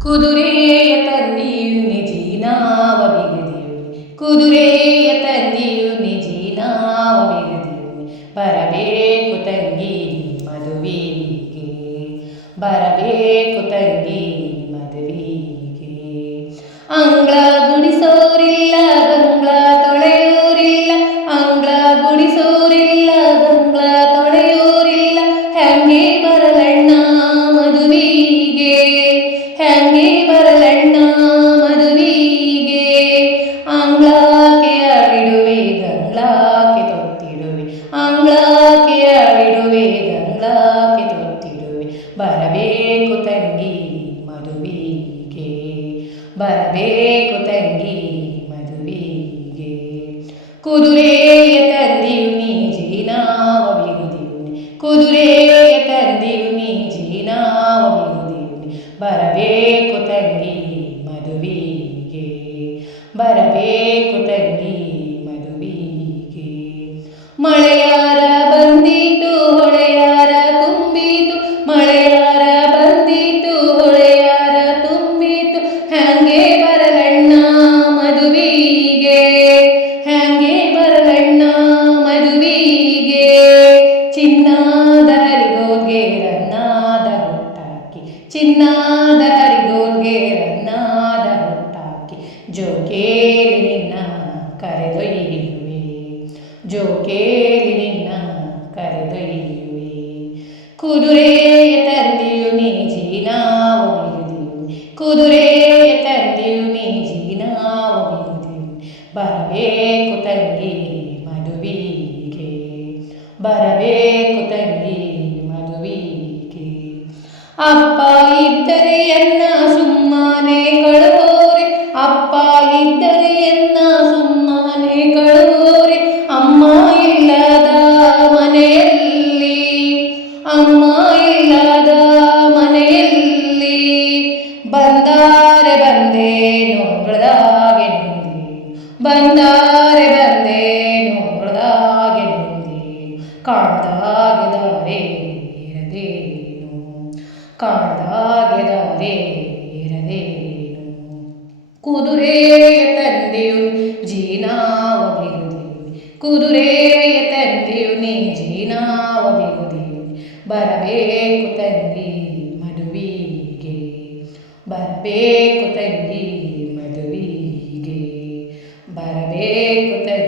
ಕುದುರೆಯ ತಂದೆಯು ನಿಜೀನಾವ ಬಿಗದಿಯುನಿ ಕುದುರೆಯ ತಂದೆಯು ನಿಜೀನಾವ ಬಿಗದಿಯುನಿ ಬರಬೇಕು ತಂಗಿ ಮದುವೆಗೆ ಬರಬೇಕು ತಂಗಿ ಬರಬೇಕು ತಂಗಿ ಮದುವೆಗೆ ಬರಬೇಕು ತಂಗಿ ಮದುವೆಗೆ ಕುದುರೆಯ ತಂದೆಯು ನೀ ಜೀನಾವ ಬಿಗುದಿಯುನಿ ಕುದುರೆಯ ತಂದೆಯು ನೀ ಜೀನಾವ ಬಿಗುದಿಯುನಿ ಬರಬೇಕು ತಂಗಿ ಮದುವೆಗೆ ಬರಬೇಕು ತಂಗಿ ಮದುವೆಗೆ ಮಳೆಯಾರ ಚಿನ್ನಾದ ಹರಿಗೋಗೆ ರನ್ನಾದ ಹುಟ್ಟಾಕಿ ಚಿನ್ನಾದ ಹರಿಗೋಗೆ ರನ್ನಾದ ಹುಟ್ಟಾಕಿ ಜೋಕೇಲಿ ನಿನ್ನ ಕರೆದೊಯ್ಯುವೆ ಜೋಕೇಲಿ ನಿನ್ನ ಕರೆದೊಯ್ಯುವೆ ಕುದುರೆಯ ತಂದೆಯು ನೀ ಜೀನಾವ ಬಿಗುದಿಯುವೆ ಕುದುರೆಯ ತಂದೆಯು ನೀ ಜೀನಾವ ಬಿಗುದಿಯುವೆ ಬರಬೇಕು ತಂಗಿ ಮದುವೆಗೆ ಬರಬೇಕು ತಂಗಿ ಮದುವೆಗೆ. ಅಪ್ಪ ಇದ್ದರೆ ಎನ್ನ ಸುಮ್ಮನೆ ಕಳುವೋರೆ ಅಪ್ಪ ಇದ್ದರೆ ಎನ್ನ ಸುಮ್ಮನೆ ಕಳುವೋರೆ ಅಮ್ಮ ಇಲ್ಲದ ಮನೆಯಲ್ಲಿ, ಅಮ್ಮ ಇಲ್ಲದ ಮನೆಯಲ್ಲಿ ಬಂದಾರೆ ಬಂದೇನು ಬಂದಾರೆ ಬಂದೇನು ಕಾಣ್ದಾಗೆದರೆ ಇರದೇನು ಕಾಣ್ದಾಗೆದರೆ ಇರದೇನು ಕುದುರೆಯ ತಂದೆಯು ಜೀನಾವಬಿಗುದೆ ಕುದುರೆಯ ತಂದೆಯು ನೀ ಜೀನಾವಬಿಗುದೆ ಬರಬೇಕು ತಂಗಿ ಮದುವಿಗೆ ಬರಬೇಕು ತಂಗಿ ಮದುವಿಗೆ ಬರಬೇಕು ತಂಗಿ